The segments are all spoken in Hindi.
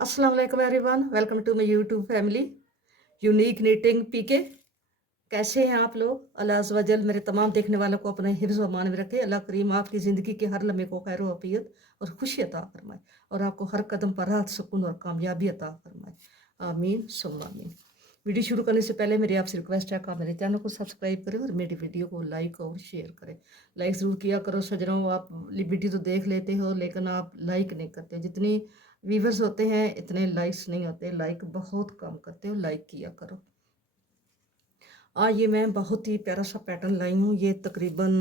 अस्सलाम वालेकुम everyone, welcome to my YouTube family unique knitting PK. कैसे हैं आप लोग? अल्लाह अज़्ज़ व जल मेरे तमाम देखने वालों को अपने हिफ्ज़ व अमान में रखे। अल्लाह करीम आपकी ज़िंदगी के हर लम्हे को खैर वफ़ियत और खुशी अता फरमाए और आपको हर कदम पर राहत, सुकून और कामयाबी अता फरमाए। आमीन सुम्मा आमीन। वीडियो शुरू करने से पहले मेरी आपसे रिक्वेस्ट है कि आप मेरे चैनल को सब्सक्राइब करें और मेरी वीडियो को लाइक और शेयर करें। लाइक ज़रूर किया करो सजनों, आप वीडियो तो देख लेते हो लेकिन आप लाइक नहीं करते। जितनी व्यूवर्स होते हैं इतने लाइक्स नहीं होते, लाइक बहुत कम करते हो, लाइक किया करो। आज ये मैं बहुत ही प्यारा सा पैटर्न लाई हूँ। ये तकरीबन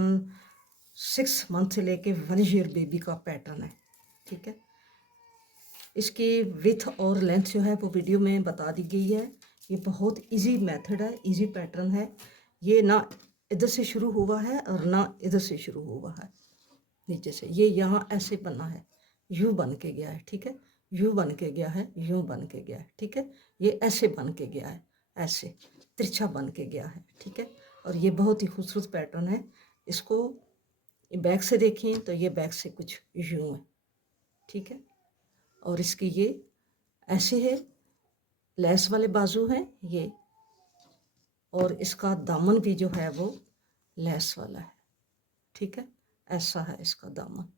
6 मंथ से लेके 1 ईयर बेबी का पैटर्न है, ठीक है। इसकी विथ और लेंथ जो है वो वीडियो में बता दी गई है। ये बहुत इजी मेथड है, इजी पैटर्न है। ये ना इधर से शुरू हुआ है और ना इधर से शुरू हुआ है, नीचे से। ये यहाँ ऐसे बना है, यूँ बन के गया है, ठीक है। यूँ बन के गया है, यूँ बन के गया है, ठीक है। ये ऐसे बन के गया है, ऐसे तिरछा बन के गया है, ठीक है। और ये बहुत ही खूबसूरत पैटर्न है। इसको बैक से देखें तो ये बैक से कुछ यूँ है, ठीक है। और इसकी ये ऐसे है, लेस वाले बाजू हैं ये, और इसका दामन भी जो है वो लेस वाला है, ठीक है। ऐसा है इसका दामन।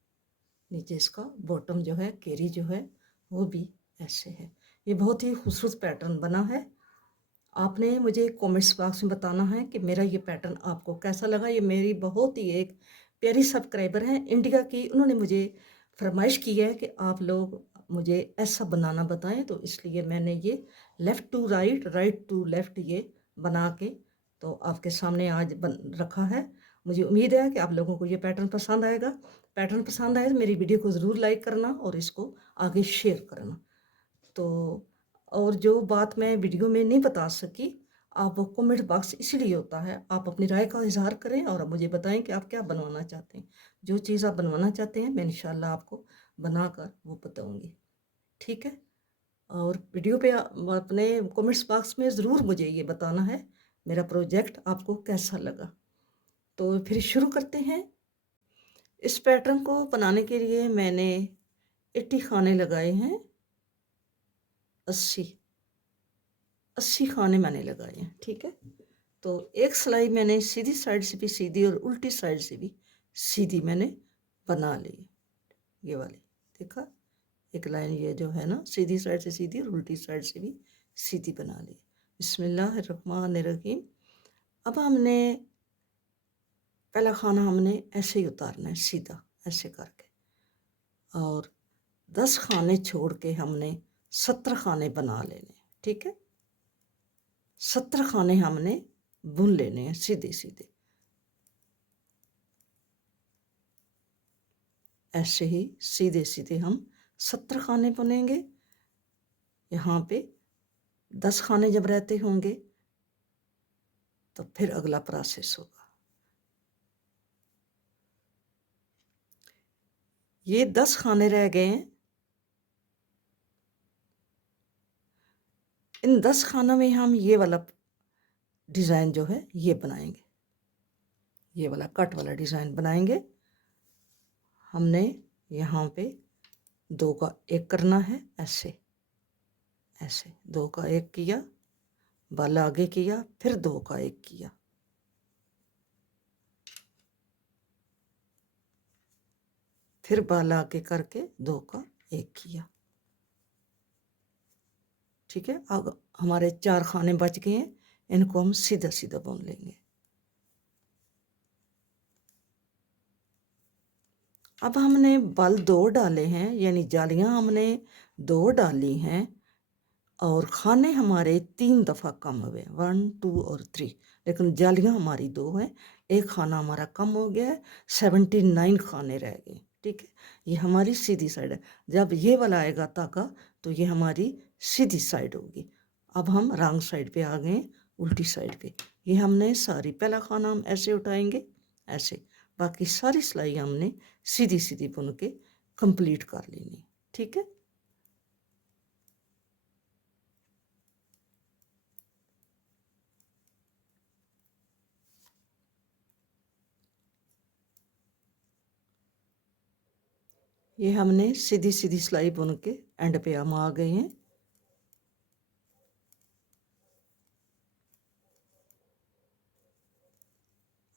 नीचे इसका बॉटम जो है, केरी जो है वो भी ऐसे है। ये बहुत ही खूबसूरत पैटर्न बना है। आपने मुझे कमेंट्स बॉक्स में बताना है कि मेरा ये पैटर्न आपको कैसा लगा। ये मेरी बहुत ही एक प्यारी सब्सक्राइबर हैं इंडिया की, उन्होंने मुझे फरमाइश की है कि आप लोग मुझे ऐसा बनाना बताएं, तो इसलिए मैंने ये left to right, right to left ये बना के तो आपके सामने आज बन रखा है। मुझे उम्मीद है कि आप लोगों को ये पैटर्न पसंद आएगा। पैटर्न पसंद आए तो मेरी वीडियो को ज़रूर लाइक करना और इसको आगे शेयर करना। तो और जो बात मैं वीडियो में नहीं बता सकी, आप वो कमेंट बॉक्स इसलिए होता है, आप अपनी राय का इज़हार करें और मुझे बताएं कि आप क्या बनवाना चाहते हैं। जो चीज़ आप बनवाना चाहते हैं मैं इंशाल्लाह आपको बनाकर वो बताऊंगी, ठीक है। और वीडियो पे अपने कमेंट्स बॉक्स में ज़रूर मुझे ये बताना है मेरा प्रोजेक्ट आपको कैसा लगा। तो फिर शुरू करते हैं। इस पैटर्न को बनाने के लिए मैंने 80 खाने लगाए हैं। 80 80 खाने मैंने लगाए हैं, ठीक है। तो एक सिलाई मैंने सीधी साइड से भी सीधी और उल्टी साइड से भी सीधी मैंने बना ली। ये वाली देखा, एक लाइन ये जो है ना, सीधी साइड से सीधी और उल्टी साइड से भी सीधी बना ली। बिस्मिल्लाहिर्रहमानिर्रहीम। अब हमने पहला खाना हमने ऐसे ही उतारना है, सीधा ऐसे करके, और 10 खाने छोड़ के हमने 17 खाने बना लेने, ठीक है। 17 खाने हमने बुन लेने हैं सीधे सीधे, ऐसे ही सीधे सीधे हम 17 खाने बुनेंगे। यहाँ पे 10 खाने जब रहते होंगे तो फिर अगला प्रोसेस होगा। ये 10 खाने रह गए हैं। इन 10 खानों में हम ये वाला डिज़ाइन जो है ये बनाएंगे, ये वाला कट वाला डिज़ाइन बनाएंगे। हमने यहाँ पे 2 का 1 करना है, ऐसे ऐसे 2 का 1 किया, बाल आगे किया, फिर 2 का 1 किया, फिर बाल आगे करके 2 का 1 किया, ठीक है। अब हमारे 4 खाने बच गए हैं, इनको हम सीधा सीधा बुन लेंगे। अब हमने बल 2 डाले हैं, यानी जालियां हमने 2 डाली हैं और खाने हमारे 3 दफ़ा कम हुए, 1 2 और 3, लेकिन जालियां हमारी 2 हैं। एक खाना हमारा कम हो गया है, 79 खाने रह गए, ठीक है। ये हमारी सीधी साइड है। जब ये वाला आएगा ताका तो ये हमारी सीधी साइड होगी। अब हम रॉन्ग साइड पे आ गए, उल्टी साइड पे। ये हमने सारी, पहला खाना हम ऐसे उठाएंगे, ऐसे, बाकी सारी सिलाई हमने सीधी सीधी बुन के कंप्लीट कर लेनी, ठीक है। ये हमने सीधी सीधी सिलाई बुन के एंड पे हम आ गए हैं।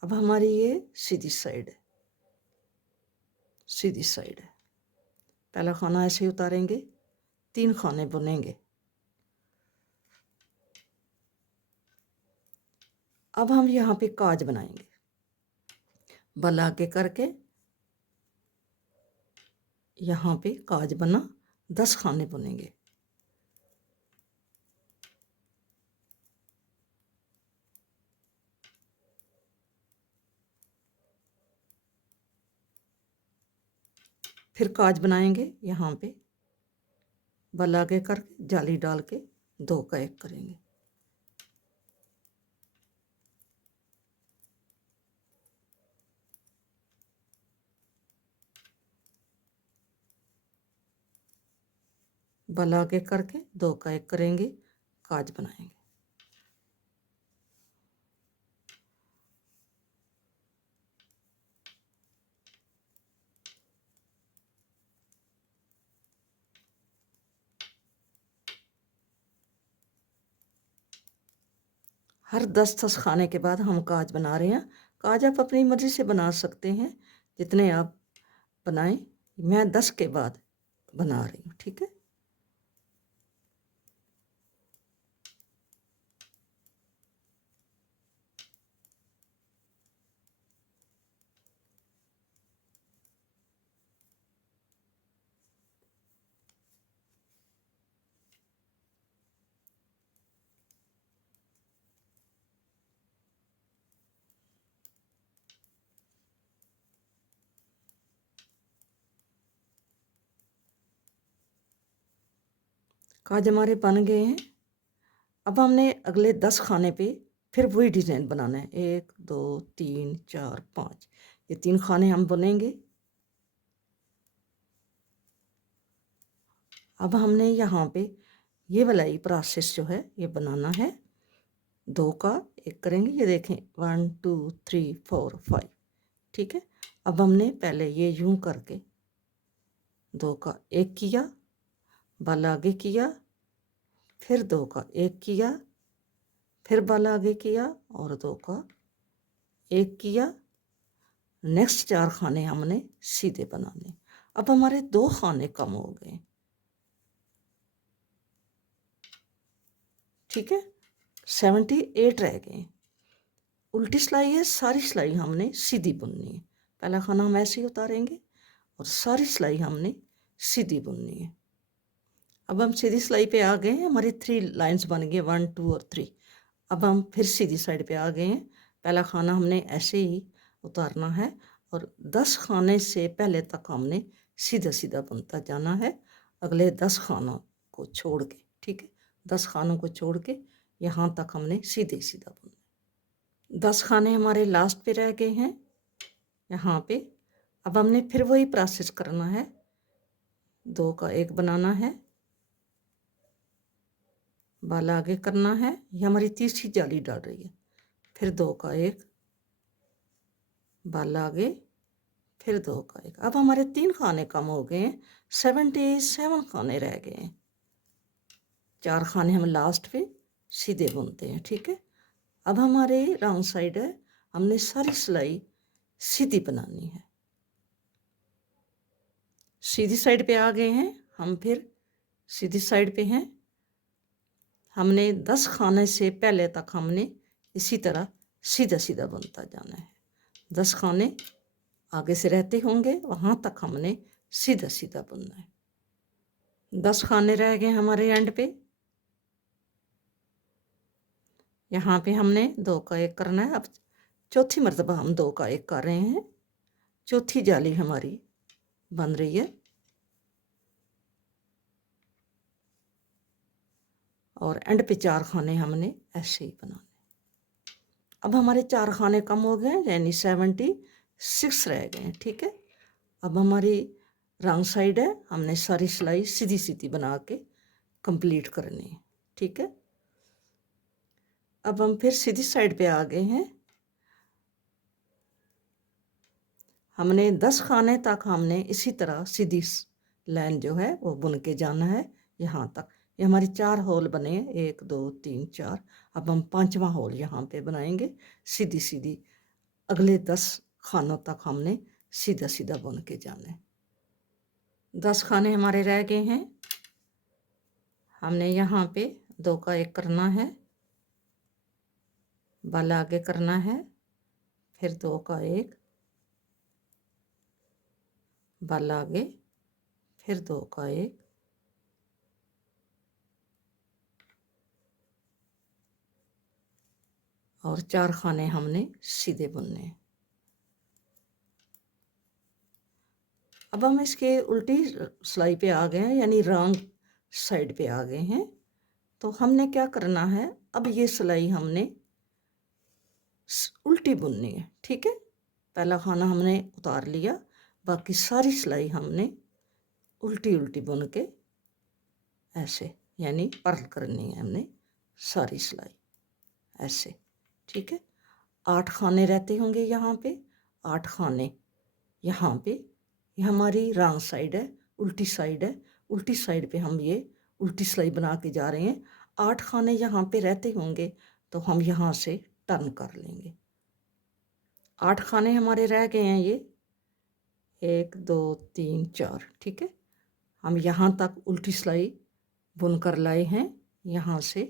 अब हमारी ये सीधी साइड है, सीधी साइड है। पहला खाना ऐसे उतारेंगे, 3 खाने बुनेंगे। अब हम यहाँ पे काज बनाएंगे, बल आगे करके यहाँ पे काज बना, 10 खाने बुनेंगे। फिर काज बनाएंगे, यहाँ पे बल आगे करके जाली डाल के 2 का 1 करेंगे। बल आगे करके 2 का 1 करेंगे, काज बनाएंगे। हर 10-10 खाने के बाद हम काज बना रहे हैं। काज आप अपनी मर्ज़ी से बना सकते हैं, जितने आप बनाएं। मैं 10 के बाद बना रही हूँ, ठीक है। काज हमारे बन गए हैं। अब हमने अगले 10 खाने पे फिर वही डिज़ाइन बनाना है। 1 2 3 4 5, ये 3 खाने हम बुनेंगे। अब हमने यहाँ पे ये वाला ही प्रोसेस जो है ये बनाना है। 2 का 1 करेंगे, ये देखें 1 2 3 4 5, ठीक है। अब हमने पहले ये यूं करके 2 का 1 किया, बल आगे किया, फिर 2 का 1 किया, फिर बल आगे किया और 2 का 1 किया। नेक्स्ट 4 खाने हमने सीधे बनाने। अब हमारे 2 खाने कम हो गए, ठीक है। 78 रह गए। उल्टी सिलाई है, सारी सिलाई हमने सीधी बुननी है। पहला खाना हम ऐसे ही उतारेंगे और सारी सिलाई हमने सीधी बुननी है। अब हम सीधी सिलाई पे आ गए हैं, हमारी 3 लाइंस बन गई, 1 2 और 3। अब हम फिर सीधी साइड पे आ गए हैं। पहला खाना हमने ऐसे ही उतारना है और 10 खाने से पहले तक हमने सीधा सीधा बुनता जाना है, अगले 10 खानों को छोड़ के, ठीक है। 10 खानों को छोड़ के यहाँ तक हमने सीधे सीधा बुनना। 10 खाने हमारे लास्ट पे रह गए हैं यहाँ पे। अब हमने फिर वही प्रोसेस करना है। 2 का 1 बनाना है, बाल आगे करना है, ये हमारी तीसरी जाली डाल रही है। फिर 2 का 1, बाल आगे, फिर 2 का 1। अब हमारे 3 खाने कम हो गए हैं, 77 खाने रह गए हैं। 4 खाने हम लास्ट पे सीधे बुनते हैं, ठीक है। अब हमारे राउंड साइड है, हमने सारी सिलाई सीधी बनानी है। सीधी साइड पे आ गए हैं हम, फिर सीधी साइड पे हैं। हमने 10 खाने से पहले तक हमने इसी तरह सीधा सीधा बुनता जाना है। 10 खाने आगे से रहते होंगे, वहाँ तक हमने सीधा सीधा बुनना है। 10 खाने रह गए हमारे एंड पे। यहाँ पे हमने 2 का 1 करना है। अब चौथी मर्तबा हम 2 का 1 कर रहे हैं। चौथी जाली हमारी बन रही है और एंड पे 4 खाने हमने ऐसे ही बनाने। अब हमारे 4 खाने कम हो गए, यानी 76 रह गए हैं, ठीक है। अब हमारी रॉन्ग साइड है, हमने सारी सिलाई सीधी सीधी बना के कंप्लीट करनी है, ठीक है। अब हम फिर सीधी साइड पे आ गए हैं। हमने 10 खाने तक हमने इसी तरह सीधी लाइन जो है वो बुन के जाना है यहाँ तक। ये हमारी 4 होल बने हैं, 1 2 3 4। अब हम 5वां होल यहाँ पे बनाएंगे सीधी सीधी। अगले 10 खानों तक हमने सीधा सीधा बुन के जाना है। 10 खाने हमारे रह गए हैं। हमने यहाँ पे 2 का 1 करना है, बाला आगे करना है, फिर 2 का 1, बाला आगे, फिर 2 का 1, और 4 खाने हमने सीधे बुनने हैं। अब हम इसके उल्टी सिलाई पे आ गए हैं, यानी रॉन्ग साइड पे आ गए हैं। तो हमने क्या करना है, अब ये सिलाई हमने उल्टी बुननी है। ठीक है, पहला खाना हमने उतार लिया, बाकी सारी सिलाई हमने उल्टी उल्टी बुन के ऐसे, यानी पर्ल करनी है हमने सारी सिलाई ऐसे। ठीक है, 8 खाने रहते होंगे यहाँ पे, 8 खाने यहाँ पे। ये हमारी रॉन्ग साइड है, उल्टी साइड है। उल्टी साइड पे हम ये उल्टी सिलाई बना के जा रहे हैं। 8 खाने यहाँ पे रहते होंगे तो हम यहाँ से टर्न कर लेंगे। 8 खाने हमारे रह गए हैं, ये 1 2 3 4। ठीक है, हम यहाँ तक उल्टी सिलाई बुन कर लाए हैं। यहाँ से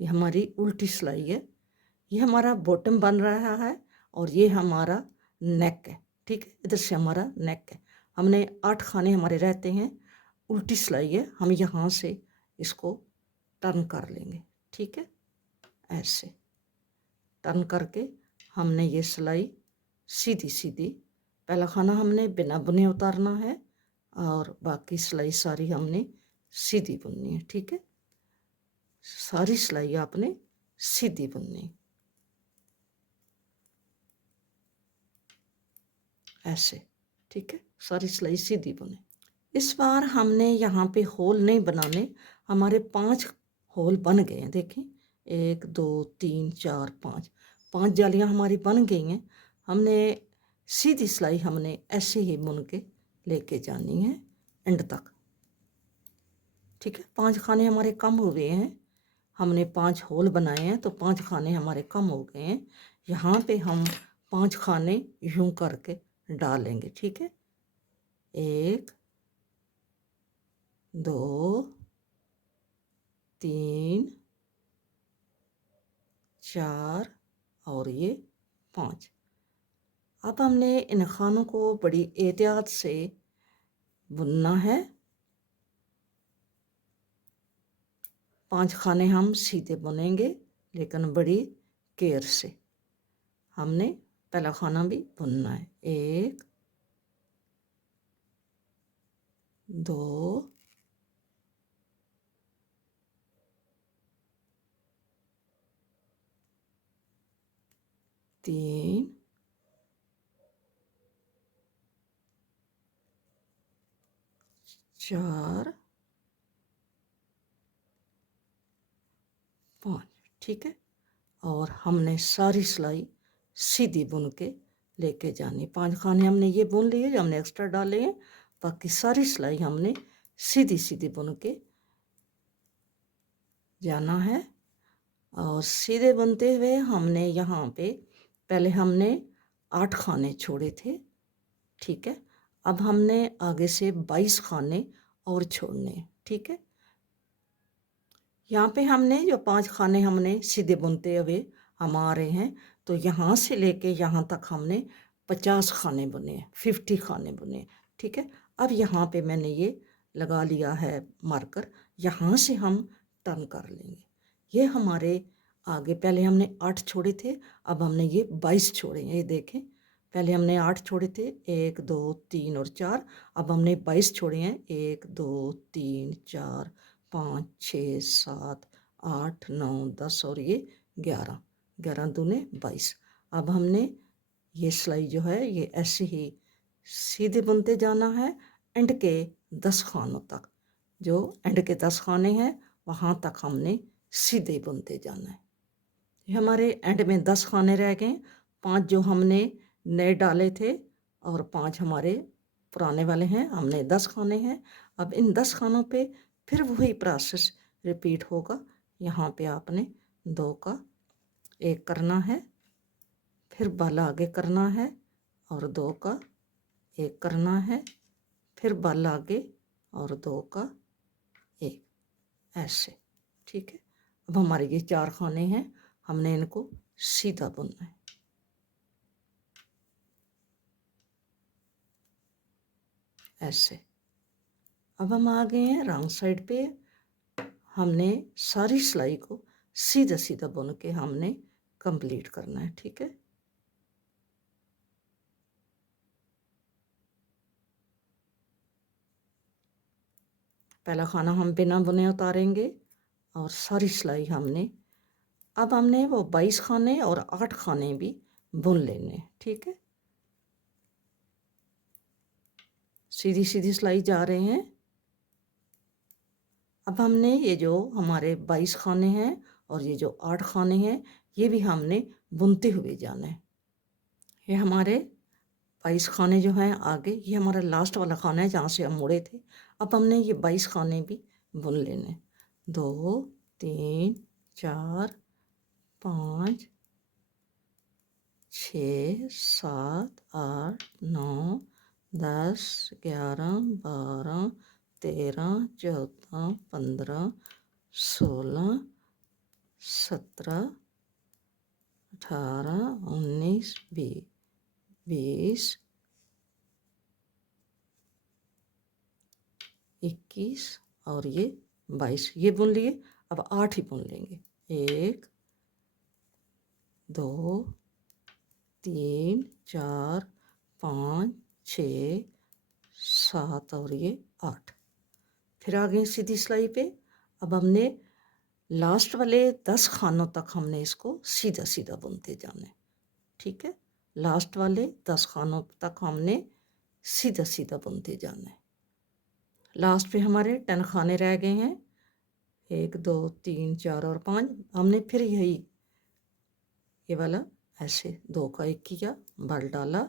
ये हमारी उल्टी सिलाई है, ये हमारा बॉटम बन रहा है और ये हमारा नेक है। ठीक है, इधर से हमारा नेक है। हमने 8 खाने हमारे रहते हैं, उल्टी सिलाई है, हम यहाँ से इसको टर्न कर लेंगे। ठीक है, ऐसे टर्न करके हमने ये सिलाई सीधी सीधी, पहला खाना हमने बिना बुने उतारना है और बाकी सिलाई सारी हमने सीधी बुननी है। ठीक है, सारी सिलाई आपने सीधी बुननी ऐसे। ठीक है, सारी सिलाई सीधी बुने। इस बार हमने यहाँ पे होल नहीं बनाने, हमारे 5 होल बन गए हैं। देखें, 1 2 3 4 5, 5 जालियाँ हमारी बन गई हैं। हमने सीधी सिलाई हमने ऐसे ही बुन के लेके जानी है एंड तक। ठीक है, 5 खाने हमारे कम हो गए हैं, हमने 5 होल बनाए हैं तो 5 खाने हमारे कम हो गए हैं। यहाँ पे हम 5 खाने यूं करके डालेंगे। ठीक है, 1 2 3 4 और ये 5। अब हमने इन खानों को बड़ी एहतियात से बुनना है। 5 खाने हम सीधे बुनेंगे लेकिन बड़ी केयर से। हमने पहला खाना भी बुनना है, 1 2 3 4 5। ठीक है, और हमने सारी सिलाई सीधी बुन के लेके जानी। 5 खाने हमने ये बुन लिए जो हमने एक्स्ट्रा डाले हैं, बाकी सारी सिलाई हमने सीधी सीधी बुन के जाना है। और सीधे बुनते हुए हमने यहाँ पे पहले हमने 8 खाने छोड़े थे। ठीक है, अब हमने आगे से 22 खाने और छोड़ने। ठीक है, यहाँ पे हमने जो 5 खाने हमने सीधे बुनते हुए हम आ रहे हैं, तो यहाँ से लेके यहाँ तक हमने 50 खाने बुने, 50 खाने बुने। ठीक है, अब यहाँ पे मैंने ये लगा लिया है मार्कर, यहाँ से हम टर्न कर लेंगे। ये हमारे आगे पहले हमने 8 छोड़े थे, अब हमने ये 22 छोड़े हैं। ये देखें, पहले हमने 8 छोड़े थे, 1 2 3 और 4। अब हमने 22 छोड़े हैं, 1 2 3 4 5 6 7 8 9 10 और ये 11, 11 दूने 22। अब हमने ये सिलाई जो है ये ऐसे ही सीधे बुनते जाना है एंड के 10 खानों तक। जो एंड के 10 खाने हैं वहाँ तक हमने सीधे बुनते जाना है। ये हमारे एंड में 10 खाने रह गए, 5 जो हमने नए डाले थे और 5 हमारे पुराने वाले हैं, हमने 10 खाने हैं। अब इन 10 खानों पे फिर वही प्रोसेस रिपीट होगा। यहाँ पे आपने 2 का 1 करना है, फिर बल आगे करना है और 2 का 1 करना है, फिर बल आगे और 2 का 1, ऐसे। ठीक है, अब हमारे ये 4 खाने हैं, हमने इनको सीधा बुनना है। ऐसे। अब हम आ गए हैं रॉन्ग साइड पे। हमने सारी सिलाई को सीधा सीधा बुन के हमने कंप्लीट करना है। ठीक है, पहला खाना हम बिना बुने उतारेंगे और सारी सिलाई हमने, अब हमने वो 22 खाने और 8 खाने भी बुन लेने। ठीक है, सीधी सीधी सिलाई जा रहे हैं। अब हमने ये जो हमारे 22 खाने हैं और ये जो 8 खाने हैं, ये भी हमने बुनते हुए जाना है। ये हमारे 22 खाने जो हैं आगे, ये हमारा लास्ट वाला खाना है जहाँ से हम मुड़े थे। अब हमने ये 22 खाने भी बुन लेने। 2 3 4 5 6 7 8 9 10 11 12 13 14 15 16 17 18 19 20 21 और ये 22, ये बुन लिए। अब 8 ही बुन लेंगे। 1 2 3 4 5 6 7 और ये 8। फिर आ गए सीधी सिलाई पे। अब हमने लास्ट वाले 10 खानों तक हमने इसको सीधा सीधा बुनते जाना है। ठीक है, लास्ट वाले 10 खानों तक हमने सीधा सीधा बुनते जाना है। लास्ट पे हमारे 10 खाने रह गए हैं, 1 2 3 4 और 5। हमने फिर यही ये वाला ऐसे 2 का 1 किया, बल डाला,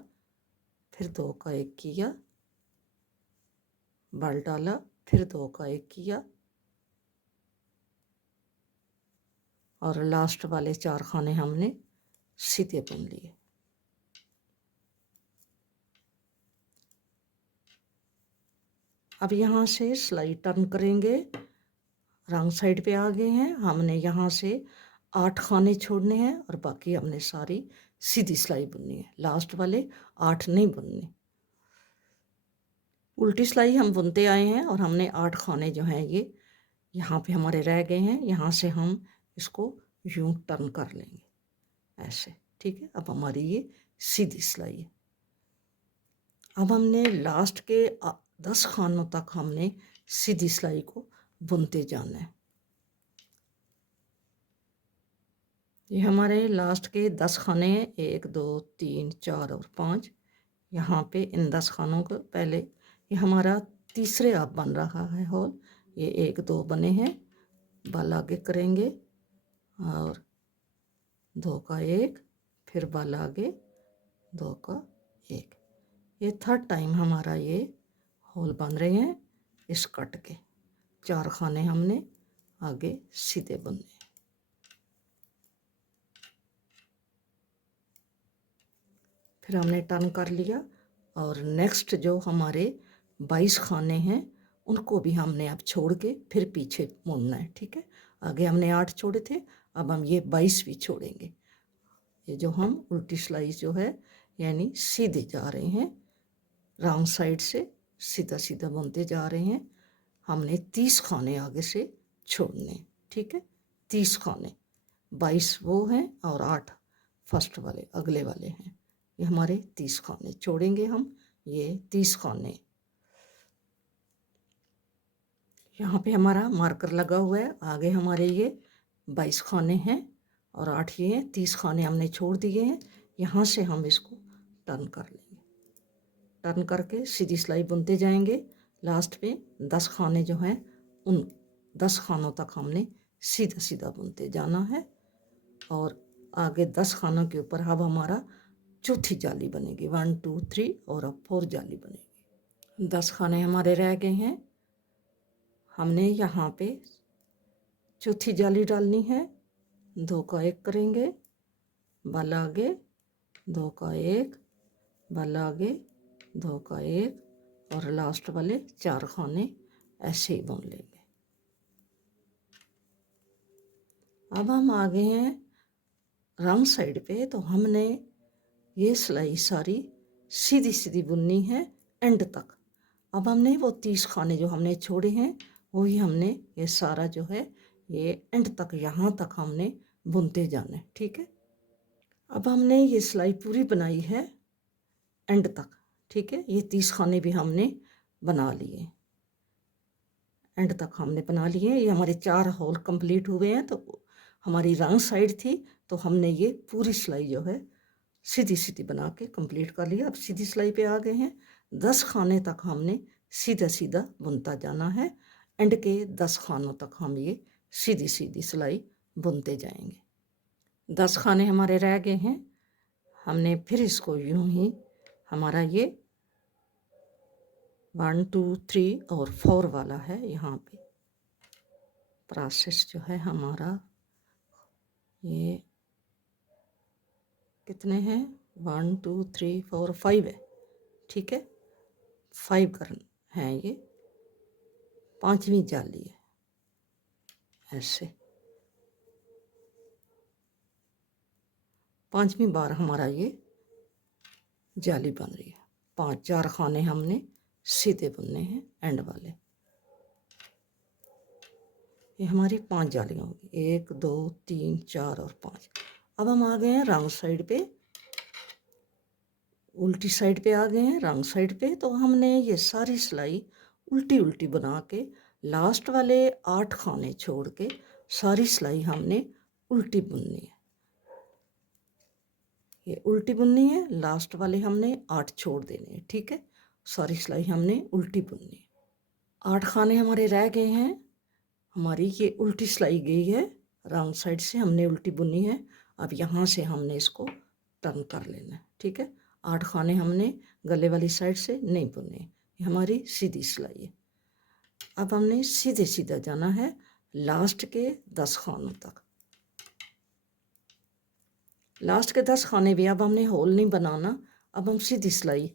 फिर 2 का 1 किया, बल डाला, फिर 2 का 1 किया और लास्ट वाले 4 खाने हमने सीधे बुन लिए। अब यहाँ से सिलाई टर्न करेंगे, रॉन्ग साइड पे आ गए हैं। हमने यहाँ से 8 खाने छोड़ने हैं और बाकी हमने सारी सीधी सिलाई बुननी है। लास्ट वाले 8 नहीं बुनने। उल्टी सिलाई हम बुनते आए हैं और हमने 8 खाने जो हैं ये यहाँ पे हमारे रह गए हैं। यहाँ से हम इसको यूं टर्न कर लेंगे ऐसे। ठीक है, अब हमारी ये सीधी सिलाई है। अब हमने लास्ट के 10 खानों तक हमने सीधी सिलाई को बुनते जाना है। ये हमारे लास्ट के 10 खाने हैं, 1 2 3 4 और 5। यहाँ पे इन 10 खानों को पहले, ये हमारा तीसरे आप बन रहा है होल। ये 1 2 बने हैं, बल आगे करेंगे और 2 का 1, फिर बल आगे 2 का 1। ये 3rd टाइम हमारा ये होल बन रहे हैं इस कट के। 4 खाने हमने आगे सीधे बुनने। फिर हमने टर्न कर लिया और नेक्स्ट जो हमारे 22 खाने हैं उनको भी हमने अब छोड़ के फिर पीछे मुड़ना है। ठीक है, आगे हमने 8 छोड़े थे, अब हम ये 22 भी छोड़ेंगे। ये जो हम उल्टी सिलाई जो है यानी सीधे जा रहे हैं, रॉन्ग साइड से सीधा सीधा बुनते जा रहे हैं। हमने 30 खाने आगे से छोड़ने। ठीक है, 30 खाने, 22 वो हैं और 8 फर्स्ट वाले अगले वाले हैं। ये हमारे 30 खाने छोड़ेंगे हम। ये 30 खाने, यहाँ पे हमारा मार्कर लगा हुआ है। आगे हमारे ये 22 खाने हैं और 8 ये हैं। 30 खाने हमने छोड़ दिए हैं। यहाँ से हम इसको टर्न कर लेंगे। टर्न करके सीधी सिलाई बुनते जाएंगे। लास्ट में 10 खाने जो हैं उन 10 खानों तक हमने सीधा सीधा बुनते जाना है और आगे 10 खानों के ऊपर अब हमारा चौथी जाली बनेगी। 1 2 3 और अब 4 जाली बनेगी। 10 खाने हमारे रह गए हैं। हमने यहाँ पे चौथी जाली डालनी है। 2 का 1 करेंगे, बल आगे, 2 का 1, बल आगे, 2 का 1 और लास्ट वाले 4 खाने ऐसे ही बुन लेंगे। अब हम आ गए हैं रॉन्ग साइड पे, तो हमने ये सिलाई सारी सीधी सीधी बुननी है एंड तक। अब हमने वो 30 खाने जो हमने छोड़े हैं वही हमने ये सारा जो है ये एंड तक यहाँ तक हमने बुनते जाना है, ठीक है। अब हमने ये सिलाई पूरी बनाई है एंड तक, ठीक है। ये 30 खाने भी हमने बना लिए, एंड तक हमने बना लिए। ये हमारे 4 होल कंप्लीट हुए हैं। तो हमारी रॉन्ग साइड थी तो हमने ये पूरी सिलाई जो है सीधी सीधी बना के कंप्लीट कर लिया। अब सीधी सिलाई पे आ गए हैं। 10 खाने तक हमने सीधा सीधा बुनता जाना है। एंड के 10 खानों तक हम ये सीधी सीधी सिलाई बुनते जाएंगे। 10 खाने हमारे रह गए हैं। हमने फिर इसको यूं ही हमारा ये 1 2 3 और 4 वाला है, यहाँ पे प्रोसेस जो है हमारा ये कितने हैं 1 2 3 4 5 है, ठीक है। 5 करना है, ये 5वीं जाली है। ऐसे 5वीं बार हमारा ये जाली बन रही है। 4 खाने हमने सीधे बुनने हैं एंड वाले। ये हमारी 5 जालियाँ होगी, 1 2 3 4 और 5। अब हम आ गए हैं रॉन्ग साइड पे, उल्टी साइड पे आ गए हैं रॉन्ग साइड पे। तो हमने ये सारी सिलाई उल्टी उल्टी बना के लास्ट वाले 8 खाने छोड़ के सारी सिलाई हमने उल्टी बुननी है। ये उल्टी बुननी है, लास्ट वाले हमने 8 छोड़ देने हैं, ठीक है। सारी सिलाई हमने उल्टी बुननी है। 8 खाने हमारे रह गए हैं। हमारी ये उल्टी सिलाई गई है, रॉन्ग साइड से हमने उल्टी बुनी है। अब यहाँ से हमने इसको टर्न कर लेना है, ठीक है। 8 खाने हमने गले वाली साइड से नहीं बुने, ये हमारी सीधी सिलाई है। अब हमने सीधे सीधा जाना है लास्ट के 10 खानों तक। लास्ट के 10 खाने भी अब हमने होल नहीं बनाना। अब हम सीधी सिलाई,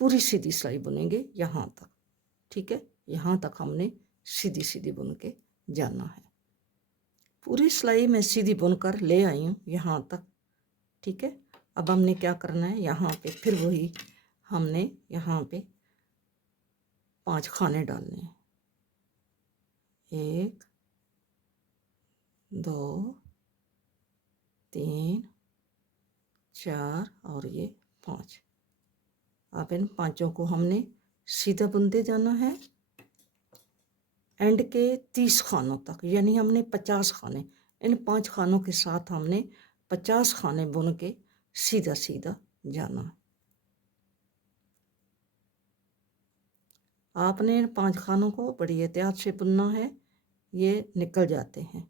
पूरी सीधी सिलाई बुनेंगे यहाँ तक, ठीक है। यहाँ तक हमने सीधी सीधी बुन के जाना है। पूरी सिलाई मैं सीधी बुनकर ले आई हूँ यहाँ तक, ठीक है। अब हमने क्या करना है, यहाँ पे फिर वही हमने यहाँ पे 5 खाने डालने हैं। 1 2 3 4 और ये 5। अब इन 5 को हमने सीधा बुनते जाना है एंड के 30 खानों तक, यानी हमने 50 खाने, इन 5 खानों के साथ हमने 50 खाने बुन के सीधा सीधा जाना है। आपने इन 5 खानों को बड़ी एहतियात से बुनना है, ये निकल जाते हैं।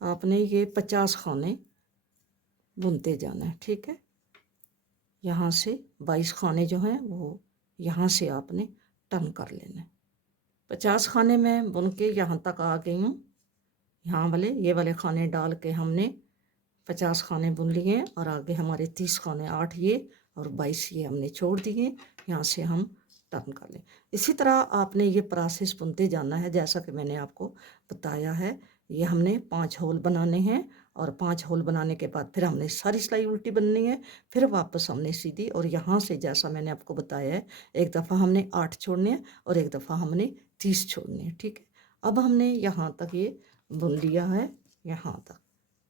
आपने ये 50 खाने बुनते जाना है, ठीक है। यहाँ से 22 खाने जो हैं वो यहाँ से आपने टर्न कर लेना है। 50 खाने में बुन के यहाँ तक आ गई हूँ। यहाँ वाले ये वाले खाने डाल के हमने 50 खाने बुन लिए हैं और आगे हमारे 30 खाने, 8 ये और 22 ये हमने छोड़ दिए। यहाँ से हम टर्न कर लें। इसी तरह आपने ये प्रोसेस बुनते जाना है जैसा कि मैंने आपको बताया है। ये हमने 5 होल बनाने हैं और 5 होल बनाने के बाद फिर हमने सारी सिलाई उल्टी बननी है, फिर वापस हमने सीधी, और यहाँ से जैसा मैंने आपको बताया है एक दफ़ा हमने 8 छोड़ने हैं और एक दफ़ा हमने 30 छोड़ने हैं, ठीक है। अब हमने यहाँ तक ये बुन लिया है, यहाँ तक,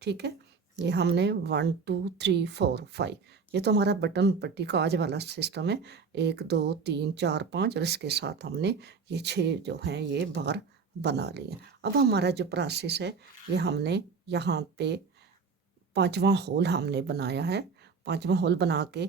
ठीक है। ये हमने 1 2 3 4 5, ये तो हमारा बटन पट्टी का आज वाला सिस्टम है। 1 2 3 4 5 और इसके साथ हमने ये 6 जो हैं ये बार बना लिए। अब हमारा जो प्रोसेस है ये हमने यहाँ पे 5वां होल हमने बनाया है। 5वां होल बना के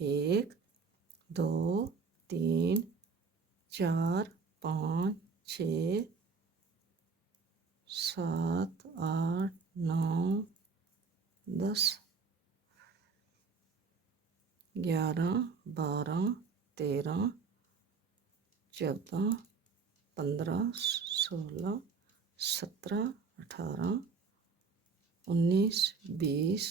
1 2 3 4 5 6 7 8 9 10 11 12 13 14 15 16 17 18 19 20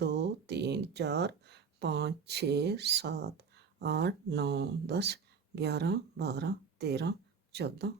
2 3 4 5 6 7 8 9 10 11 12 13 14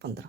15.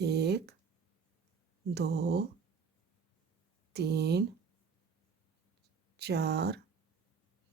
1 2 3 4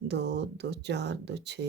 2 2 4 2 6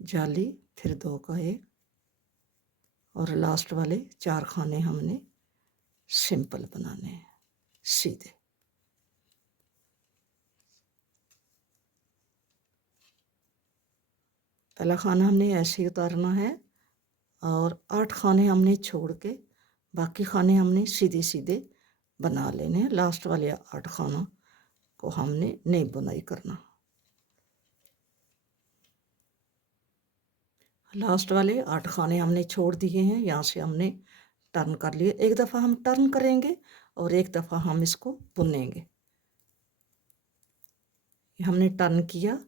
जाली, फिर 2 का 1 और लास्ट वाले 4 खाने हमने सिंपल बनाने हैं सीधे। पहला खाना हमने ऐसे ही उतारना है और 8 खाने हमने छोड़ के बाकी खाने हमने सीधे सीधे बना लेने हैं। लास्ट वाले 8 खानों को हमने नहीं बुनाई करना। लास्ट वाले 8 खाने हमने छोड़ दिए हैं, यहाँ से हमने टर्न कर लिए। एक दफ़ा हम टर्न करेंगे और एक दफ़ा हम इसको बुनेंगे। हमने टर्न किया,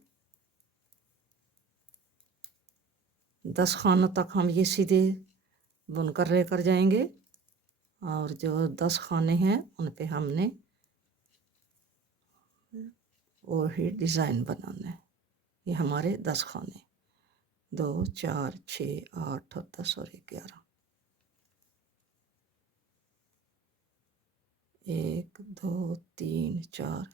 10 खानों तक हम ये सीधे बुनकर लेकर जाएंगे और जो 10 खाने हैं उन पे हमने वही डिज़ाइन बनाना है। ये हमारे 10 खाने, 2 4 6 8 और 10 और 11, 1 2 3 4,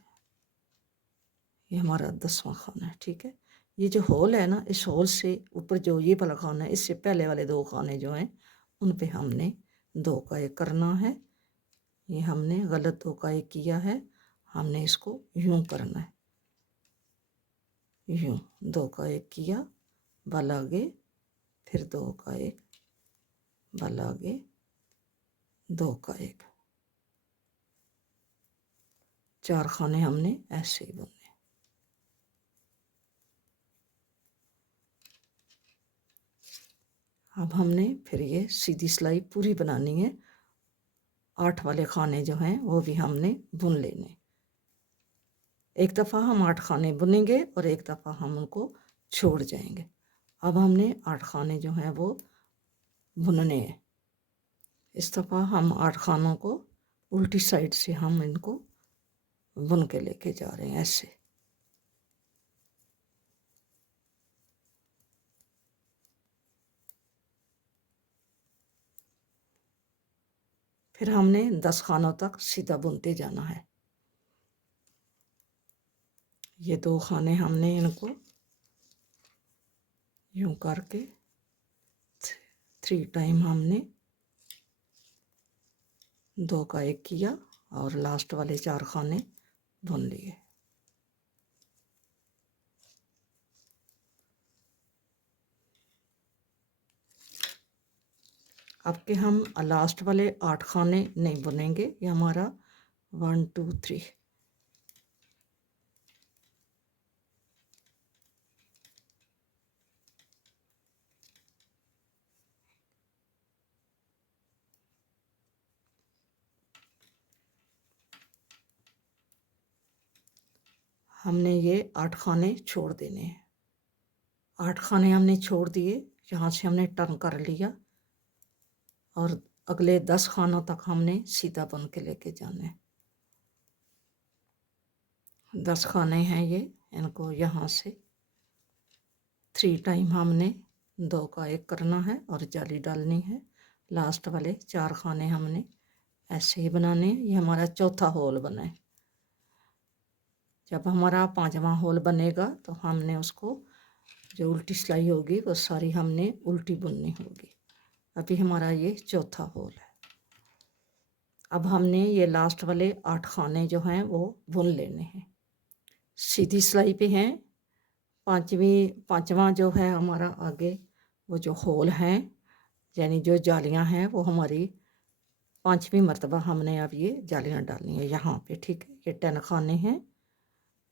ये हमारा 10वां खाना है। ठीक है, ये जो होल है ना, इस होल से ऊपर जो ये वाला खाना है, इससे पहले वाले 2 खाने जो हैं उन पे हमने 2 का 1 करना है। ये हमने गलत 2 का 1 किया है, हमने इसको यूं करना है, यूं 2 का 1 किया, बल आगे, फिर 2 का 1, बल आगे, 2 का 1, 4 खाने हमने ऐसे ही बुनने। अब हमने फिर ये सीधी सिलाई पूरी बनानी है। 8 वाले खाने जो हैं वो भी हमने बुन लेने। एक दफ़ा हम 8 खाने बुनेंगे और एक दफ़ा हम उनको छोड़ जाएंगे। अब हमने 8 खाने जो हैं वो बुनने हैं। इस दफ़ा हम 8 खानों को उल्टी साइड से हम इनको बुन के लेके जा रहे हैं ऐसे। फिर हमने 10 खानों तक सीधा बुनते जाना है। ये 2 खाने हमने इनको यूं करके 3 टाइम हमने 2 का 1 किया और लास्ट वाले 4 खाने बुन लिए। अब के हम लास्ट वाले 8 खाने नहीं बुनेंगे। ये हमारा 1 2 3, हमने ये 8 खाने छोड़ देने हैं। 8 खाने हमने छोड़ दिए, यहाँ से हमने टर्न कर लिया और अगले 10 खानों तक हमने सीधा बुन के लेके जाना है। 10 खाने हैं ये, इनको यहाँ से 3 टाइम हमने 2 का 1 करना है और जाली डालनी है। लास्ट वाले 4 खाने हमने ऐसे ही बनाने हैं। ये हमारा चौथा होल बना है। जब हमारा 5वां होल बनेगा तो हमने उसको जो उल्टी सिलाई होगी वो सारी हमने उल्टी बुननी होगी। अभी हमारा ये चौथा होल है। अब हमने ये लास्ट वाले 8 खाने जो हैं वो बुन लेने हैं। सीधी सिलाई पे हैं। 5वां जो है हमारा आगे वो जो होल हैं यानी जो जालियां हैं वो हमारी 5वीं मर्तबा हमने अब ये जालियां डालनी है यहाँ पे। ठीक है, ये 10 खाने हैं,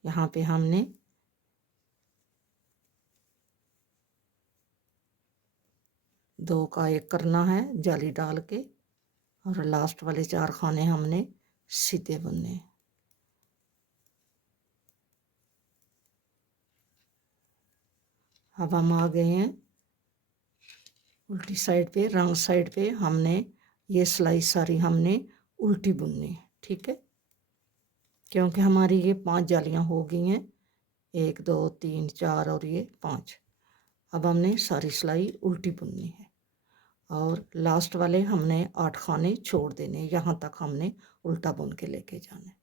यहाँ पे हमने 2 का 1 करना है जाली डाल के और लास्ट वाले 4 खाने हमने सीधे बुनने हैं। अब हम आ गए हैं उल्टी साइड पे। रंग साइड पे हमने ये सिलाई सारी हमने उल्टी बुननी है। ठीक है, क्योंकि हमारी ये 5 जालियां हो गई हैं, 1 2 3 4 और ये 5। अब हमने सारी सिलाई उल्टी बुननी है और लास्ट वाले हमने 8 खाने छोड़ देने, यहाँ तक हमने उल्टा बुन के लेके जाना है।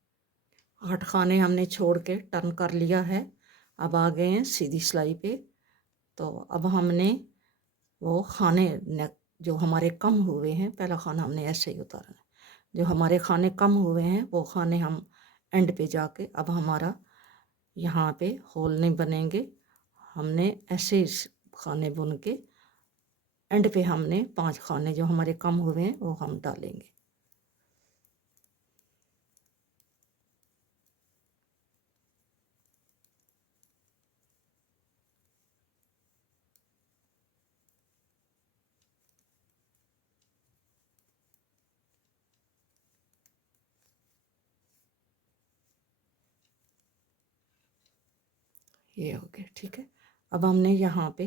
8 खाने हमने छोड़ के टर्न कर लिया है। अब आ गए हैं सीधी सिलाई पे। तो अब हमने वो खाने जो हमारे कम हुए हैं, पहला खाना हमने ऐसे ही उतारना है। जो हमारे खाने कम हुए हैं वो खाने हम एंड पे जाके, अब हमारा यहाँ पे होल नहीं बनेंगे, हमने ऐसे ही खाने बुन के एंड पे हमने 5 खाने जो हमारे कम हुए हैं वो हम डालेंगे। ये हो गया, ठीक है। अब हमने यहाँ पे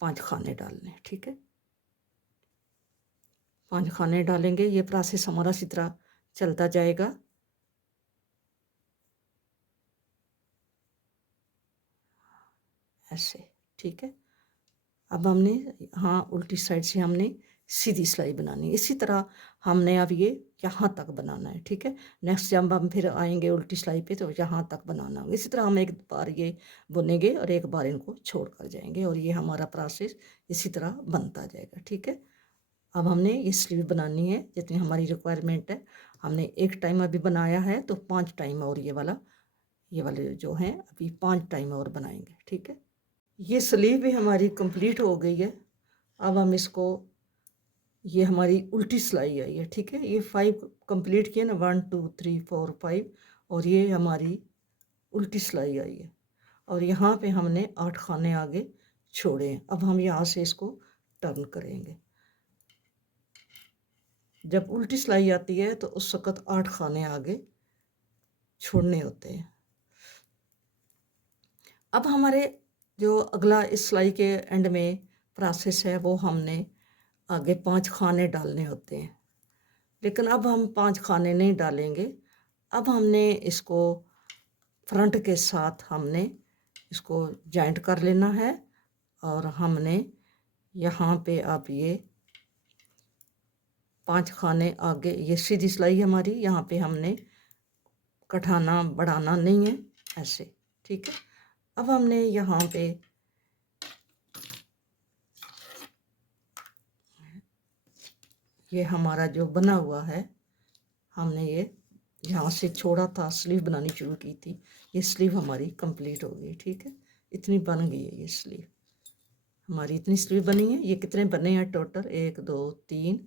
5 खाने डालने हैं, ठीक है। 5 खाने डालेंगे, ये प्रोसेस हमारा इसी तरह चलता जाएगा। ऐसे, ठीक है। अब हमने हाँ उल्टी साइड से हमने सीधी सिलाई बनानी है। इसी तरह हमने अब ये यहाँ तक बनाना है, ठीक है। नेक्स्ट जब हम फिर आएंगे उल्टी सिलाई पे तो यहाँ तक बनाना होगा। इसी तरह हम एक बार ये बुनेंगे और एक बार इनको छोड़ कर जाएंगे और ये हमारा प्रोसेस इसी तरह बनता जाएगा, ठीक है। अब हमने ये स्लीव बनानी है जितनी हमारी रिक्वायरमेंट है। हमने एक टाइम अभी बनाया है तो 5 टाइम और ये वाले जो हैं अभी 5 टाइम और बनाएंगे, ठीक है। ये स्लीव भी हमारी कंप्लीट हो गई है। अब हम इसको, ये हमारी उल्टी सिलाई आई है, ठीक है। ये 5 कंप्लीट किए ना, 1 2 3 4 5, और ये हमारी उल्टी सिलाई आई है और यहाँ पे हमने 8 खाने आगे छोड़े हैं। अब हम यहाँ से इसको टर्न करेंगे। जब उल्टी सिलाई आती है तो उस वक़्त 8 खाने आगे छोड़ने होते हैं। अब हमारे जो अगला इस सिलाई के एंड में प्रोसेस है वो हमने आगे 5 खाने डालने होते हैं, लेकिन अब हम 5 खाने नहीं डालेंगे। अब हमने इसको फ्रंट के साथ हमने इसको जॉइंट कर लेना है और हमने यहाँ पे अब ये 5 खाने आगे, ये सीधी सिलाई हमारी, यहाँ पे हमने कटाना बढ़ाना नहीं है, ऐसे, ठीक है। अब हमने यहाँ पे ये हमारा जो बना हुआ है, हमने ये यहाँ से छोड़ा था, स्लीव बनानी शुरू की थी, ये स्लीव हमारी कंप्लीट हो गई, ठीक है। इतनी बन गई है ये स्लीव हमारी, इतनी स्लीव बनी है। ये कितने बने हैं टोटल? 1 2 3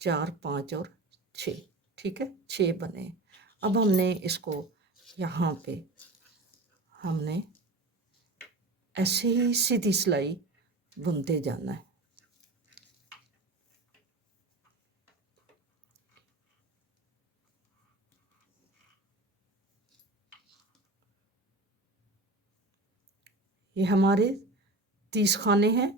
4 5 और 6, ठीक है, 6 बने। अब हमने इसको यहाँ पे हमने ऐसे ही सीधी सिलाई बुनते जाना है। ये हमारे 30 खाने हैं,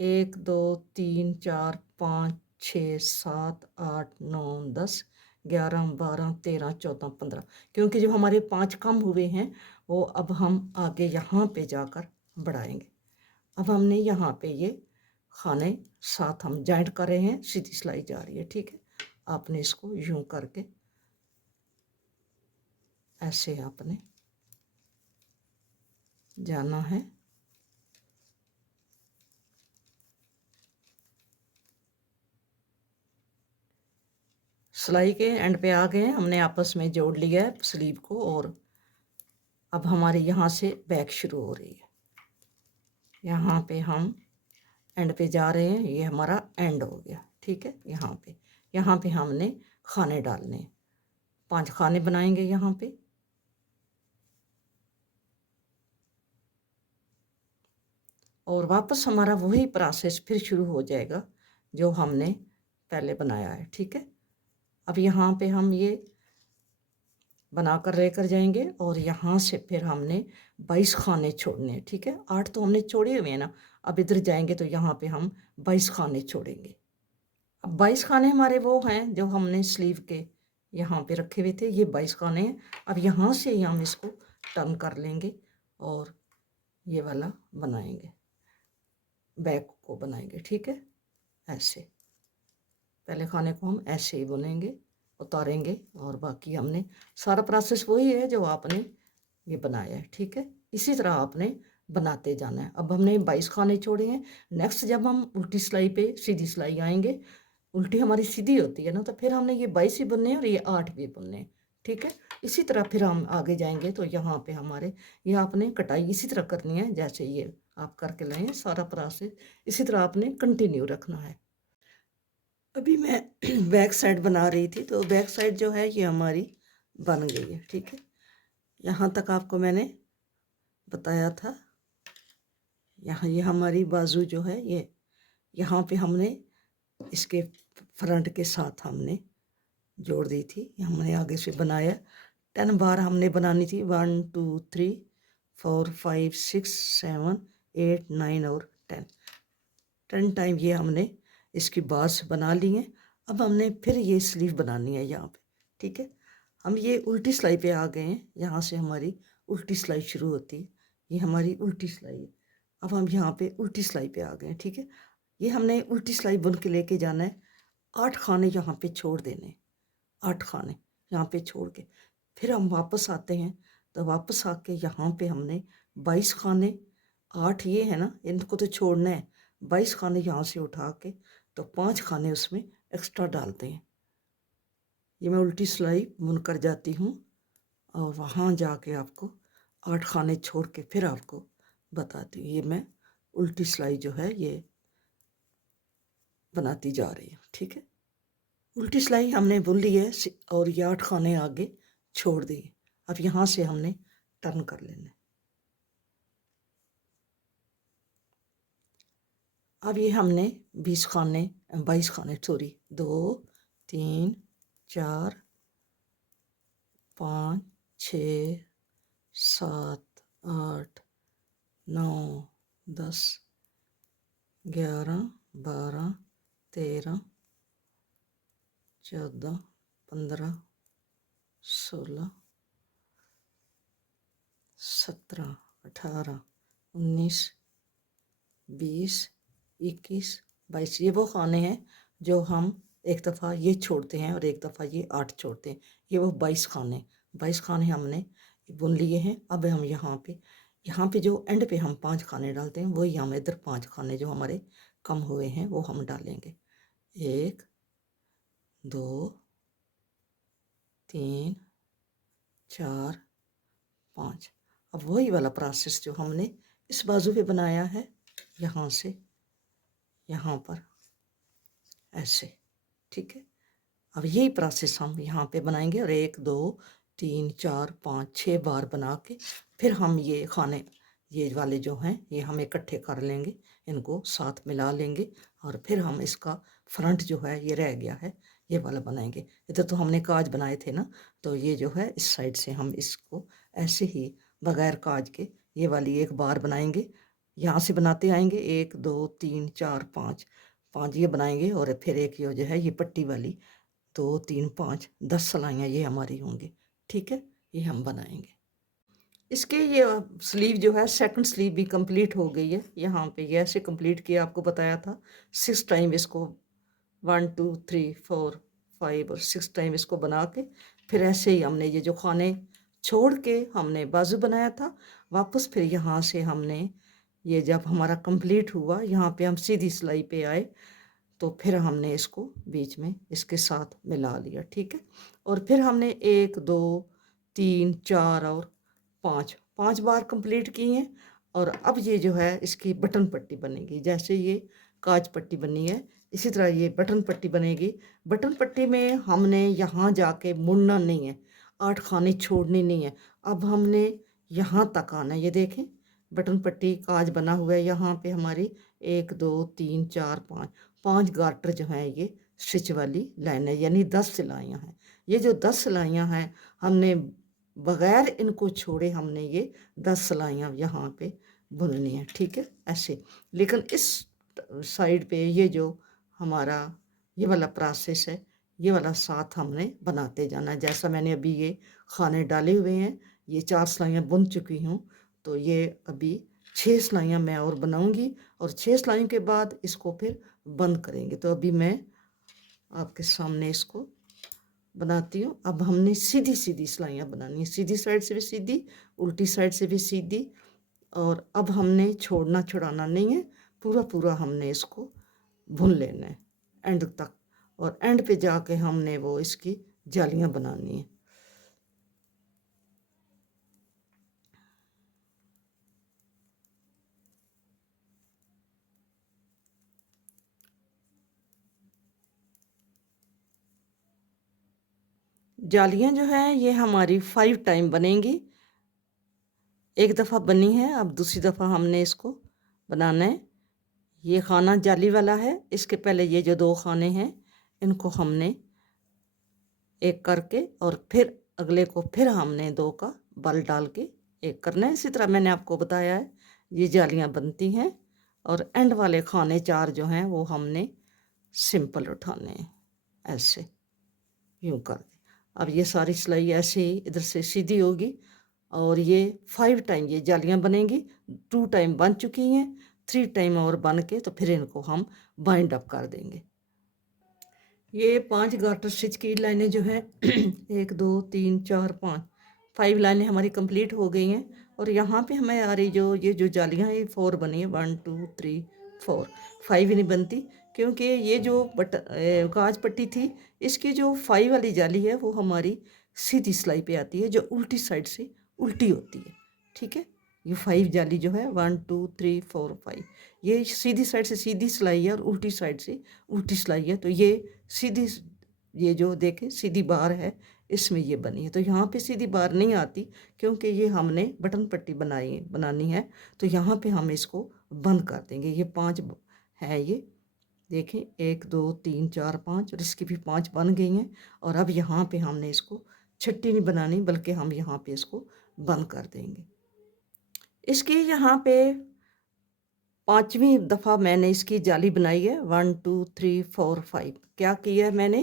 1 2 3 4 5 6 7 8 9 10 11 12 13 14 15, क्योंकि जो हमारे 5 कम हुए हैं वो अब हम आगे यहाँ पे जाकर बढ़ाएंगे। अब हमने यहाँ पे ये खाने साथ हम जॉइंट कर रहे हैं, सीधी सिलाई जा रही है, ठीक है। आपने इसको यूं करके ऐसे आपने जाना है। सिलाई के एंड पे आ गए हैं, हमने आपस में जोड़ लिया है स्लीव को और अब हमारे यहाँ से बैक शुरू हो रही है। यहाँ पे हम एंड पे जा रहे हैं, ये हमारा एंड हो गया, ठीक है। यहाँ पे हमने खाने डालने, 5 खाने बनाएंगे यहाँ पे। और वापस हमारा वही प्रोसेस फिर शुरू हो जाएगा जो हमने पहले बनाया है, ठीक है। अब यहाँ पे हम ये बनाकर लेकर जाएंगे और यहाँ से फिर हमने 22 खाने छोड़ने हैं, ठीक है। 8 तो हमने छोड़े हुए हैं ना, अब इधर जाएंगे तो यहाँ पे हम 22 खाने छोड़ेंगे। अब 22 खाने हमारे वो हैं जो हमने स्लीव के यहाँ पे रखे हुए थे, ये 22 खाने हैं। अब यहाँ से ही हम इसको टर्न कर लेंगे और ये वाला बनाएंगे, बैक को बनाएंगे, ठीक है। ऐसे पहले खाने को हम ऐसे ही बुनेंगे, उतारेंगे और बाकी हमने सारा प्रोसेस वही है जो आपने ये बनाया है, ठीक है। इसी तरह आपने बनाते जाना है। अब हमने 22 खाने छोड़े हैं। नेक्स्ट जब हम उल्टी सिलाई पे सीधी सिलाई आएंगे, उल्टी हमारी सीधी होती है ना, तो फिर हमने ये 22 भी बुनने हैं और ये 8 भी बुनने हैं। ठीक है, इसी तरह फिर हम आगे जाएंगे। तो यहाँ पे हमारे ये आपने कटाई इसी तरह करनी है जैसे ये आप करके लाए हैं। सारा प्रोसेस इसी तरह आपने कंटिन्यू रखना है। अभी मैं बैक साइड बना रही थी, तो बैक साइड जो है ये हमारी बन गई है। ठीक है, यहाँ तक आपको मैंने बताया था। यहाँ ये हमारी बाजू जो है ये यहाँ पे हमने इसके फ्रंट के साथ हमने जोड़ दी थी। हमने आगे से बनाया 10 बार हमने बनानी थी। 1 2 3 4 5 6 7 8 9 और 10 टाइम ये हमने इसकी बार्स बना ली हैं। अब हमने फिर ये स्लीव बनानी है यहाँ पे। ठीक है, हम ये उल्टी सिलाई पे आ गए हैं। यहाँ से हमारी उल्टी सिलाई शुरू होती है। ये हमारी उल्टी सिलाई है। अब हम यहाँ पे उल्टी सिलाई पे आ गए हैं। ठीक है, ये हमने उल्टी सिलाई बुन के लेके जाना है। 8 खाने यहाँ पे छोड़ देने, 8 खाने यहाँ पे छोड़ के फिर हम वापस आते हैं। तो वापस आके यहाँ पे हमने 22 खाने, 8 ये है ना, इनको तो छोड़ना है। 22 खाने यहाँ से उठा के तो 5 खाने उसमें एक्स्ट्रा डालते हैं। ये मैं उल्टी सिलाई बुन कर जाती हूँ और वहाँ जाके आपको 8 खाने छोड़ के फिर आपको बताती हूँ। ये मैं उल्टी सिलाई जो है ये बनाती जा रही हूँ। ठीक है, उल्टी सिलाई हमने बुन ली है और ये 8 खाने आगे छोड़ दिए। अब यहाँ से हमने टर्न कर लेना है। अब ये हमने 22 खाने सॉरी 2 3 4 5 6 7 8 9 10 11 12 13 14 15 16 17 18 19 20 21 22 ये वो खाने हैं जो हम एक दफ़ा ये छोड़ते हैं और एक दफ़ा ये 8 छोड़ते हैं। ये वो 22 खाने हमने बुन लिए हैं। अब हम यहाँ पे जो एंड पे हम 5 खाने डालते हैं, वही हम इधर 5 खाने जो हमारे कम हुए हैं वो हम डालेंगे। 1 2 3 4 5। अब वही वाला प्रोसेस जो हमने इस बाजू पे बनाया है, यहाँ से यहाँ पर ऐसे। ठीक है, अब यही प्रोसेस हम यहाँ पे बनाएंगे और 1 2 3 4 5 6 बार बना के फिर हम ये खाने ये वाले जो हैं ये हम इकट्ठे कर लेंगे, इनको साथ मिला लेंगे और फिर हम इसका फ्रंट जो है ये रह गया है ये वाला बनाएंगे। इधर तो हमने काज बनाए थे ना, तो ये जो है इस साइड से हम इसको ऐसे ही बगैर काज के ये वाली एक बार बनाएंगे। यहाँ से बनाते आएंगे 1 2 3 4 5 ये बनाएंगे और फिर एक ये जो है ये पट्टी वाली 2 3 5 10 सलाइयाँ ये हमारी होंगी। ठीक है, ये हम बनाएंगे। इसके ये स्लीव जो है सेकंड स्लीव भी कंप्लीट हो गई है। यहाँ पे ये ऐसे कंप्लीट किया, आपको बताया था 6 टाइम इसको 1 2 3 4 5 और 6 टाइम इसको बना के फिर ऐसे ही हमने ये जो खाने छोड़ के हमने बाजू बनाया था, वापस फिर यहाँ से हमने ये जब हमारा कंप्लीट हुआ यहाँ पे हम सीधी सिलाई पे आए तो फिर हमने इसको बीच में इसके साथ मिला लिया। ठीक है, और फिर हमने 1 2 3 4 और 5 बार कंप्लीट की हैं। और अब ये जो है इसकी बटन पट्टी बनेगी। जैसे ये काज पट्टी बनी है इसी तरह ये बटन पट्टी बनेगी। बटन पट्टी में हमने यहाँ जाके मुड़ना नहीं है, 8 खाने छोड़ने नहीं है। अब हमने यहाँ तक आना है। ये देखें बटन पट्टी काज बना हुआ है। यहाँ पे हमारी 1 2 3 4 5 गार्टर जो हैं ये स्टिच वाली लाइन है, यानी 10 सिलाइयाँ हैं। ये जो 10 सिलाइयाँ हैं हमने बगैर इनको छोड़े हमने ये 10 सिलाइयाँ यहाँ पे बुननी है। ठीक है, ऐसे। लेकिन इस साइड पे ये जो हमारा ये वाला प्रोसेस है ये वाला साथ हमने बनाते जाना है। जैसा मैंने अभी ये खाने डाले हुए हैं, ये 4 सिलाइयाँ बुन चुकी हूँ, तो ये अभी 6 सिलाइयाँ मैं और बनाऊँगी और 6 सिलाइयों के बाद इसको फिर बंद करेंगे। तो अभी मैं आपके सामने इसको बनाती हूँ। अब हमने सीधी सीधी सिलाइयाँ बनानी है, सीधी साइड से भी सीधी, उल्टी साइड से भी सीधी, और अब हमने छोड़ना छुड़ाना नहीं है, पूरा पूरा हमने इसको भून लेना है एंड तक, और एंड पे जाके हमने वो इसकी जालियां बनानी है। जालियां जो है ये हमारी 5 टाइम बनेंगी। एक दफ़ा बनी है, अब दूसरी दफ़ा हमने इसको बनाना है। ये खाना जाली वाला है, इसके पहले ये जो 2 खाने हैं इनको हमने एक करके और फिर अगले को फिर हमने 2 का बल डाल के एक करना है। इसी तरह मैंने आपको बताया है ये जालियां बनती हैं। और एंड वाले खाने 4 जो हैं वो हमने सिंपल उठाने हैं, ऐसे यूं कर दे। अब ये सारी सिलाई ऐसे ही इधर से सीधी होगी और ये 5 टाइम ये जालियां बनेंगी। 2 टाइम बन चुकी हैं, 3 टाइम और बन के तो फिर इनको हम बाइंड अप कर देंगे। ये 5 गार्टर स्टिच की लाइनें जो हैं 1 2 3 4 5 लाइनें हमारी कंप्लीट हो गई हैं। और यहाँ पे हमें आ रही जो ये जो जालियाँ ये 4 बनी है, 1 2 3 4, 5 ही नहीं बनती क्योंकि ये जो काज पट्टी थी इसकी जो 5 वाली जाली है वो हमारी सीधी सिलाई पे आती है, जो उल्टी साइड से उल्टी होती है। ठीक है, ये 5 जाली जो है 1 2 3 4 5 ये सीधी साइड से सीधी सिलाई है और उल्टी साइड से उल्टी सिलाई है। तो ये सीधी, ये जो देखें सीधी बार है इसमें ये बनी है। तो यहाँ पे सीधी बार नहीं आती क्योंकि ये हमने बटन पट्टी बनानी है। तो यहाँ पे हम इसको बंद कर देंगे। ये 5 है, ये देखें 1 2 3 4 5 और इसकी भी 5 बन गई हैं। और अब यहाँ पे हमने इसको छट्टी नहीं बनानी बल्कि हम यहाँ पे इसको बंद कर देंगे। इसकी यहाँ पे 5वीं दफ़ा मैंने इसकी जाली बनाई है। 1 2 3 4 5 क्या किया है मैंने,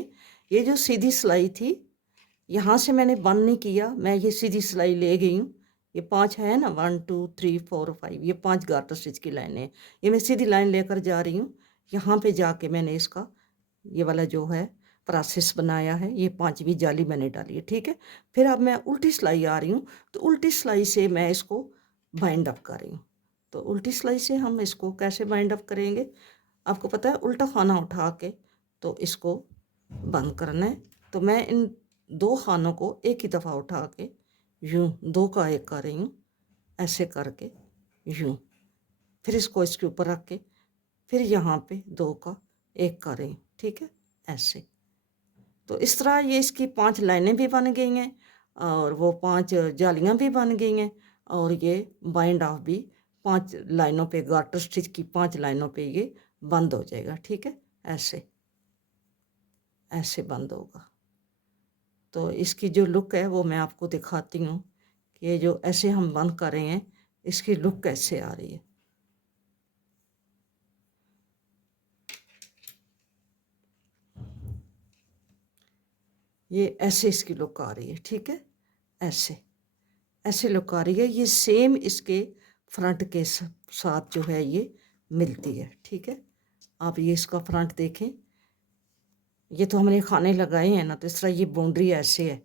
ये जो सीधी सिलाई थी यहाँ से मैंने बंद नहीं किया, मैं ये सीधी सिलाई ले गई हूँ। ये 5 है ना, 1 2 3 4 5, ये 5 गार्टर स्टिच की लाइनें हैं। ये मैं सीधी लाइन लेकर जा रही हूँ, यहाँ पे जाके मैंने इसका ये वाला जो है प्रोसेस बनाया है। ये 5वीं जाली मैंने डाली है। ठीक है, फिर अब मैं उल्टी सिलाई आ रही हूँ, तो उल्टी सिलाई से मैं इसको बाइंड अप कर रही हूँ। तो उल्टी सिलाई से हम इसको कैसे बाइंड अप करेंगे, आपको पता है उल्टा खाना उठा के तो इसको बंद करना है। तो मैं इन 2 खानों को एक ही दफ़ा उठा के यूं 2 का 1 कर रही हूँ, ऐसे करके यूं, फिर इसको इसके ऊपर रख के फिर यहाँ पे 2 का 1 कर रही हूँ। ठीक है, ऐसे। तो इस तरह ये इसकी 5 लाइनें भी बन गई हैं और वो 5 जालियाँ भी बन गई हैं और ये बाइंड ऑफ भी 5 लाइनों पे, गार्टर स्टिच की 5 लाइनों पे ये बंद हो जाएगा। ठीक है, ऐसे ऐसे बंद होगा। तो इसकी जो लुक है वो मैं आपको दिखाती हूँ कि ये जो ऐसे हम बंद कर रहे हैं इसकी लुक कैसे आ रही है। ये ऐसे इसकी लुक आ रही है। ठीक है, ऐसे ऐसे लुक आ रही है। ये सेम इसके फ्रंट के साथ जो है ये मिलती है। ठीक है, आप ये इसका फ्रंट देखें, ये तो हमने खाने लगाए हैं ना, तो इस तरह ये बाउंड्री ऐसे है,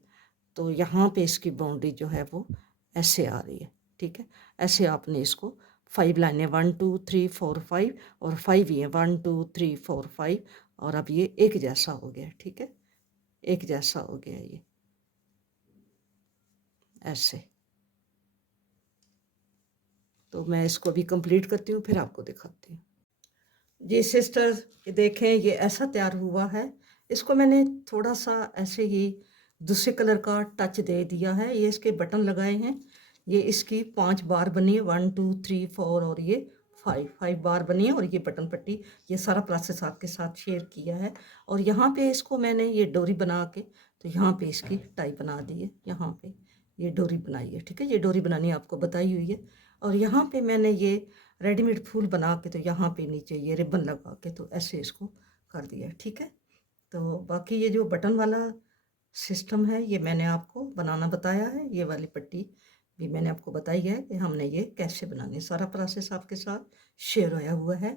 तो यहाँ पे इसकी बाउंड्री जो है वो ऐसे आ रही है। ठीक है, ऐसे आपने इसको 5 लाइनें 1 2 3 4 5 और 5 ही है, 1 2 3 4 5 और अब ये एक जैसा हो गया। ठीक है, एक जैसा हो गया ये ऐसे। तो मैं इसको भी कंप्लीट करती हूँ फिर आपको दिखाती हूँ। जी सिस्टर, ये देखें ये ऐसा तैयार हुआ है। इसको मैंने थोड़ा सा ऐसे ही दूसरे कलर का टच दे दिया है। ये इसके बटन लगाए हैं, ये इसकी 5 बार बनी है, 1 2 3 4 और ये 5 बार बनी है। और ये बटन पट्टी, ये सारा प्रोसेस आपके साथ शेयर किया है। और यहाँ पे इसको मैंने ये डोरी बना के तो यहाँ पे इसकी टाई बना दी है, यहाँ पे ये डोरी बनाई है। ठीक है, ये डोरी बनानी आपको बताई हुई है। और यहाँ पे मैंने ये रेडीमेड फूल बना के तो यहाँ पे नीचे ये रिबन लगा के तो ऐसे इसको कर दिया। ठीक है, तो बाकी ये जो बटन वाला सिस्टम है ये मैंने आपको बनाना बताया है। ये वाली पट्टी भी मैंने आपको बताई है कि हमने ये कैसे बनानी है। सारा प्रोसेस आपके साथ शेयर होया हुआ है।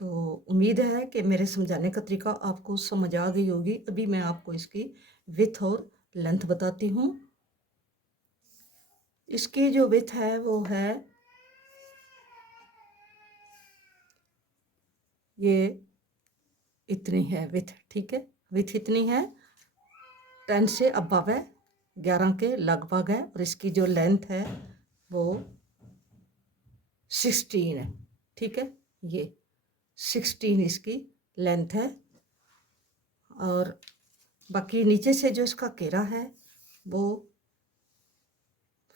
तो उम्मीद है कि मेरे समझाने का तरीका आपको समझ आ गई होगी। अभी मैं आपको इसकी विथ और लेंथ बताती हूँ। इसकी जो विथ है वो है ये इतनी है विथ, ठीक है, विथ इतनी है, 10 से अबव है, 11 के लगभग है, और इसकी जो लेंथ है वो 16 है, ठीक है, ये 16 इसकी लेंथ है। और बाकी नीचे से जो इसका घेरा है वो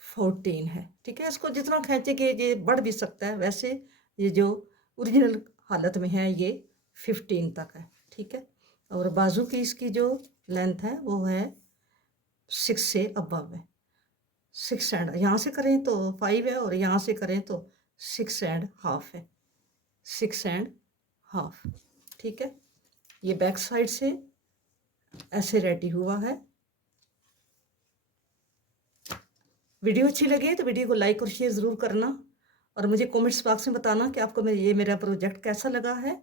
14 है, ठीक है। इसको जितना खींचेंगे ये बढ़ भी सकता है, वैसे ये जो ओरिजिनल हालत में है ये 15 तक है, ठीक है। और बाजू की इसकी जो लेंथ है वो है 6 से अबव है, 6 एंड, यहाँ से करें तो 5 है, और यहाँ से करें तो 6 एंड हाफ है, 6 एंड हाफ, ठीक है। ये बैक साइड से ऐसे रेडी हुआ है। वीडियो अच्छी लगे तो वीडियो को लाइक और शेयर ज़रूर करना, और मुझे कमेंट्स बॉक्स में बताना कि आपको मेरा प्रोजेक्ट कैसा लगा है,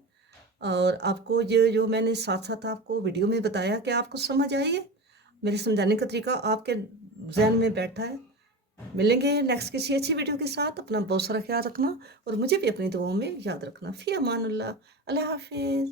और आपको ये जो मैंने साथ साथ आपको वीडियो में बताया कि आपको समझ आई है, मेरे समझाने का तरीका आपके जहन में बैठा है। मिलेंगे नेक्स्ट किसी अच्छी वीडियो के साथ। अपना बहुत सारा ख्याल रखना, और मुझे भी अपनी दुआओं में याद रखना। फ़ी अमान अल्लाह, अल्लाह हाफिज़।